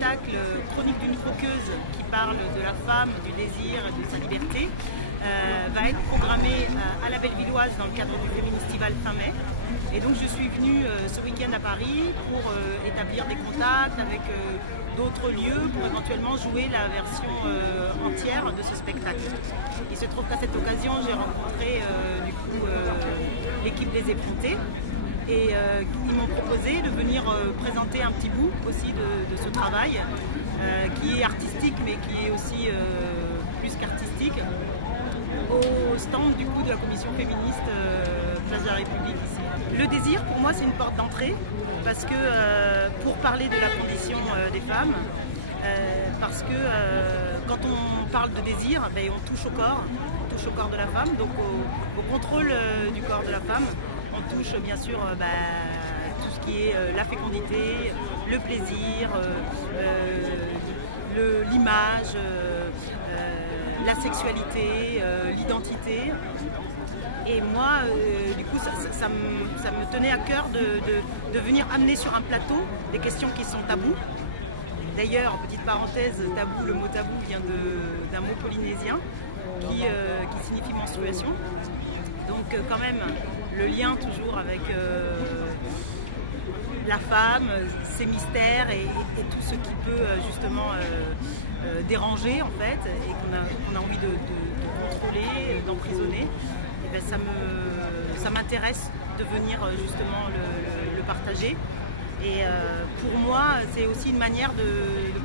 spectacle Chronique d'une croqueuse qui parle de la femme, du désir, de sa liberté, va être programmé à la Bellevilloise dans le cadre du Féministival fin mai. Et donc je suis venue ce week-end à Paris pour établir des contacts avec d'autres lieux pour éventuellement jouer la version entière de ce spectacle. Il se trouve qu'à cette occasion j'ai rencontré l'équipe des Effrontés et ils m'ont proposé de venir présenter un petit bout aussi de ce travail qui est artistique mais qui est aussi plus qu'artistique au stand du coup de la commission féministe Place de la République ici. Le désir pour moi c'est une porte d'entrée parce que pour parler de la condition des femmes, parce que quand on parle de désir, ben, on touche au corps de la femme, donc au contrôle du corps de la femme, on touche bien sûr tout ce qui est la fécondité, le plaisir, l'image, la sexualité, l'identité. Et moi, du coup, ça me tenait à cœur de venir amener sur un plateau des questions qui sont tabous. D'ailleurs, petite parenthèse, tabou, le mot tabou vient d'un mot polynésien qui signifie menstruation. Donc quand même, le lien toujours avec la femme, ses mystères et tout ce qui peut justement déranger en fait et qu'on a envie de contrôler, d'emprisonner. Et ben, ça m'intéresse de venir justement le partager. Et pour moi, c'est aussi une manière de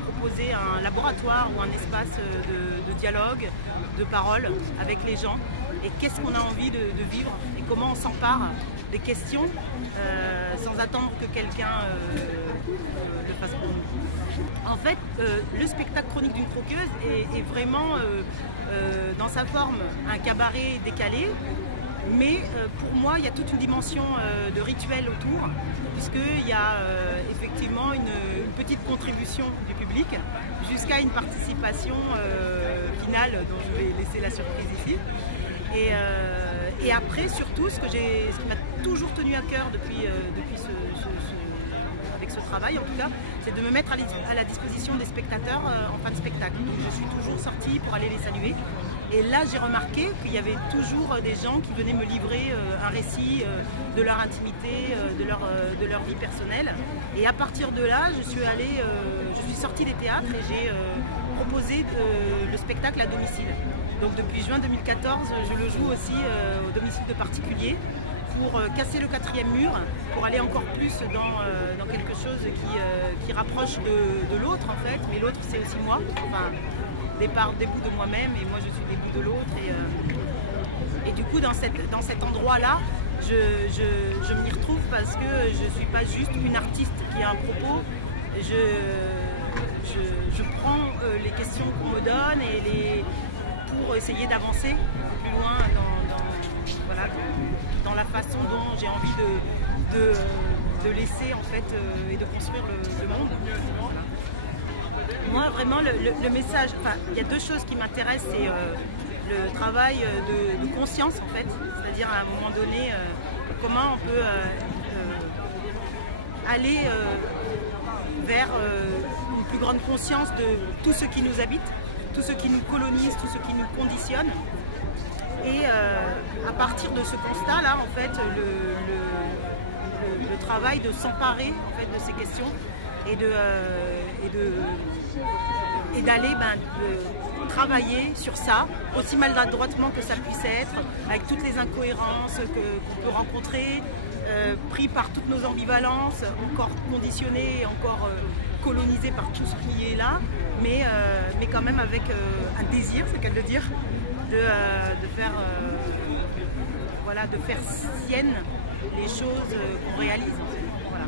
proposer un laboratoire ou un espace de dialogue, de parole avec les gens. Et qu'est-ce qu'on a envie de vivre et comment on s'empare des questions sans attendre que quelqu'un le fasse pour nous. En fait, le spectacle Chronique d'une croqueuse est vraiment dans sa forme un cabaret décalé. Mais pour moi, il y a toute une dimension de rituel autour, puisqu'il y a effectivement une petite contribution du public jusqu'à une participation finale dont je vais laisser la surprise ici. Et après, surtout, ce qui m'a toujours tenu à cœur avec ce travail en tout cas, c'est de me mettre à la disposition des spectateurs en fin de spectacle. Donc je suis toujours sortie pour aller les saluer. Et là, j'ai remarqué qu'il y avait toujours des gens qui venaient me livrer un récit de leur intimité, de leur vie personnelle. Et à partir de là, je suis sortie des théâtres et j'ai proposé le spectacle à domicile. Donc depuis juin 2014, je le joue aussi au domicile de particuliers pour casser le quatrième mur, pour aller encore plus dans quelque chose qui rapproche de l'autre en fait. Mais l'autre, c'est aussi moi. Enfin, des bouts de moi-même et moi je suis des bouts de l'autre et du coup dans cet endroit-là je m'y retrouve parce que je ne suis pas juste une artiste qui a un propos, je prends les questions qu'on me donne pour essayer d'avancer plus loin dans la façon dont j'ai envie de laisser en fait et de construire le monde. Voilà. Moi, vraiment, le message, enfin, il y a deux choses qui m'intéressent, c'est le travail de conscience, en fait, c'est-à-dire à un moment donné, comment on peut aller vers une plus grande conscience de tout ce qui nous habite, tout ce qui nous colonise, tout ce qui nous conditionne. Et à partir de ce constat-là, en fait, le travail de s'emparer en fait, de ces questions et d'aller travailler sur ça, aussi maladroitement que ça puisse être, avec toutes les incohérences qu'on peut rencontrer, pris par toutes nos ambivalences, encore conditionnés, encore colonisés par tout ce qui est là, mais quand même avec un désir, c'est le cas de le dire, de faire sienne les choses qu'on réalise. Voilà.